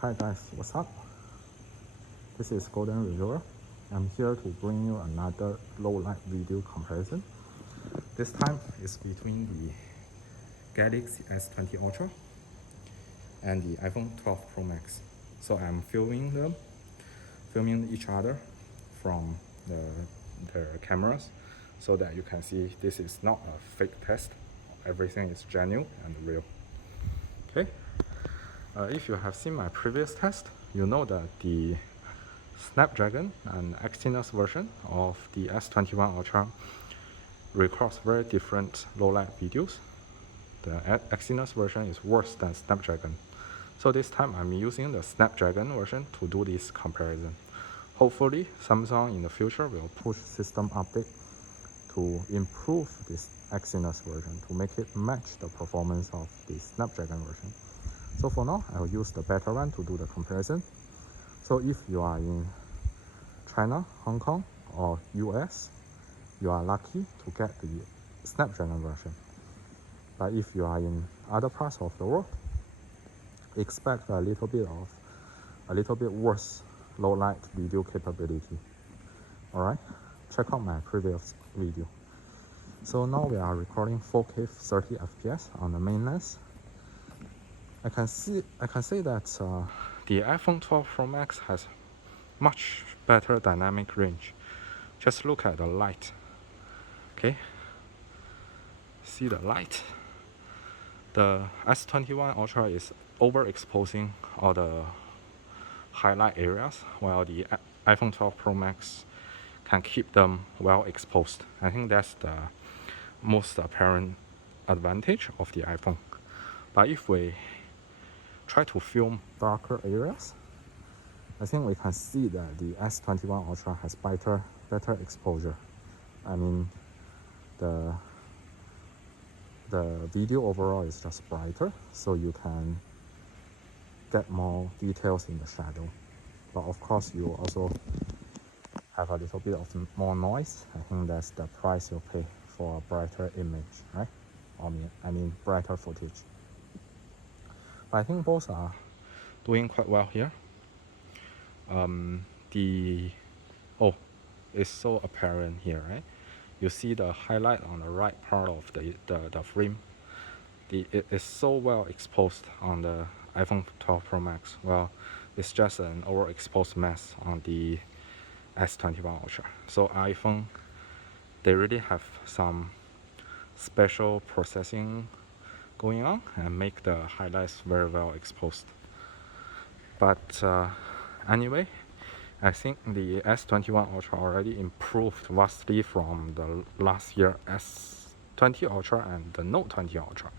Hi guys, what's up? This is Golden Reviewer. I'm here to bring you another low light video comparison. This time is between the Galaxy S20 Ultra and the iPhone 12 Pro Max. So I'm filming each other from the cameras so that you can see this is not a fake test. Everything is genuine and real. Okay. If you have seen my previous test, you know that the Snapdragon and Exynos version of the S21 Ultra records very different low light videos. The Exynos version is worse than Snapdragon. So this time I'm using the Snapdragon version to do this comparison. Hopefully Samsung in the future will push system update to improve this Exynos version to make it match the performance of the Snapdragon version. So for now, I'll use the better one to do the comparison. So if you are in China, Hong Kong, or US, you are lucky to get the Snapdragon version. But if you are in other parts of the world, expect a little bit worse low light video capability. Alright, check out my previous video. So now we are recording 4K 30 FPS on the main lens. I can say that the iPhone 12 Pro Max has much better dynamic range. Just look at the light. Okay, see the light. The S21 Ultra is overexposing all the highlight areas, while the iPhone 12 Pro Max can keep them well exposed. I think that's the most apparent advantage of the iPhone. But if we try to film darker areas, I think we can see that the S21 Ultra has better exposure. I mean, the video overall is just brighter, so you can get more details in the shadow. But of course, you also have a little bit of more noise. I think that's the price you pay for a brighter image, right? I mean brighter footage. But I think both are doing quite well here. It's so apparent here, right? You see the highlight on the right part of the frame. It is so well exposed on the iPhone 12 Pro Max. Well, it's just an overexposed mess on the S21 Ultra. So iPhone, they really have some special processing going on and make the highlights very well exposed. But anyway, I think the S21 Ultra already improved vastly from the last year S20 Ultra and the Note 20 Ultra.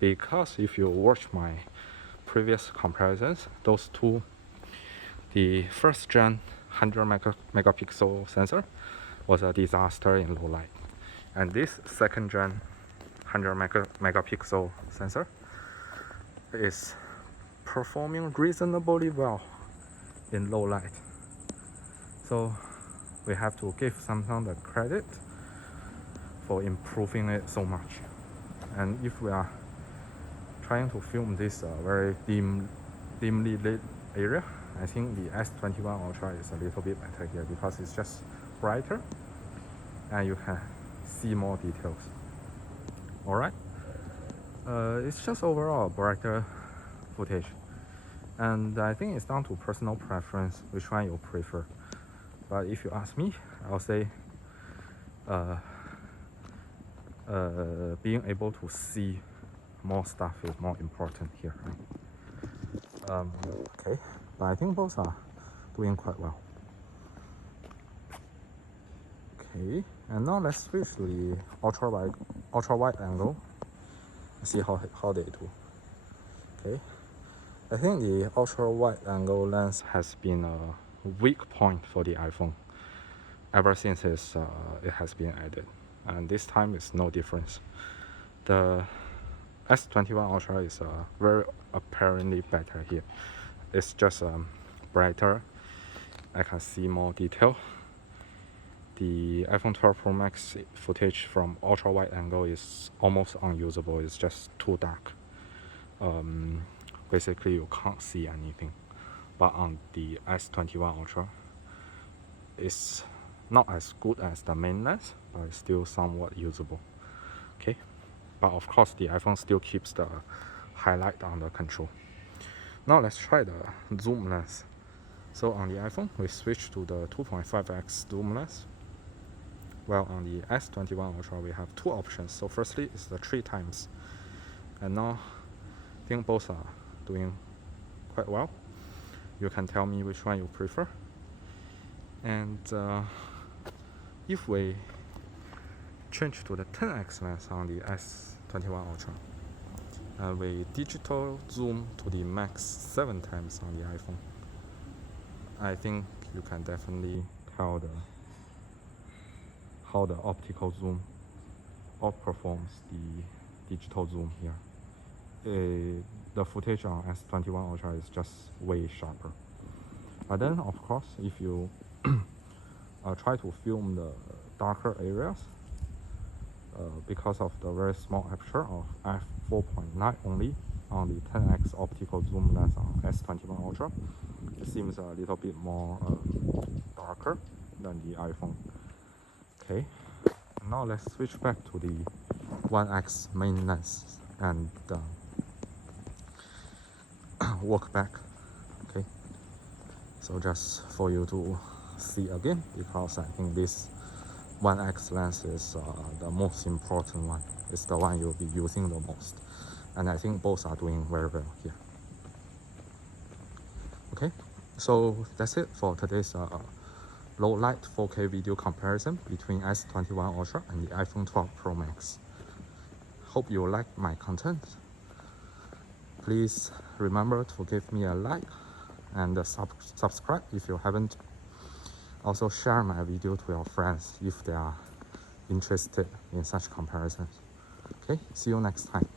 Because if you watch my previous comparisons, those two, the first gen 100 megapixel sensor was a disaster in low light. And this second gen 100 megapixel sensor is performing reasonably well in low light. So we have to give Samsung the credit for improving it so much. And if we are trying to film this very dimly lit area, I think the S21 Ultra is a little bit better here because it's just brighter and you can see more details. Alright, it's just overall brighter footage, and I think it's down to personal preference which one you prefer. But if you ask me, I'll say being able to see more stuff is more important here, right? Okay, but I think both are doing quite well. Okay, and now let's switch to the ultra wide angle. See how they do. Okay, I think the ultra wide angle lens has been a weak point for the iPhone ever since it has been added, and this time it's no difference. The S21 Ultra is very apparently better here. It's just brighter. I can see more detail. The iPhone 12 Pro Max footage from ultra wide angle is almost unusable. It's just too dark. Basically you can't see anything. but on the S21 Ultra, it's not as good as the main lens, but it's still somewhat usable. Okay, but of course the iPhone still keeps the highlight under control. Now let's try the zoom lens. So on the iPhone, we switch to the 2.5x zoom lens. Well, on the S21 Ultra, we have two options. So firstly, it's the 3 times. And now, I think both are doing quite well. You can tell me which one you prefer. And if we change to the 10x lens on the S21 Ultra, we digital zoom to the max 7 times on the iPhone, I think you can definitely tell how the optical zoom outperforms the digital zoom here. The footage on S21 Ultra is just way sharper. But then, of course, if you try to film the darker areas, because of the very small aperture of f4.9 only on the 10x optical zoom lens on S21 Ultra, it seems a little bit more darker than the iPhone. Okay, now let's switch back to the 1x main lens and walk back. Okay, so just for you to see again, because I think this 1x lens is the most important one. It's the one you'll be using the most, and I think both are doing very well here. Okay, so that's it for today's low light 4K video comparison between S21 Ultra and the iPhone 12 Pro Max. Hope you like my content. Please remember to give me a like and subscribe if you haven't. Also share my video to your friends if they are interested in such comparisons. Okay, see you next time.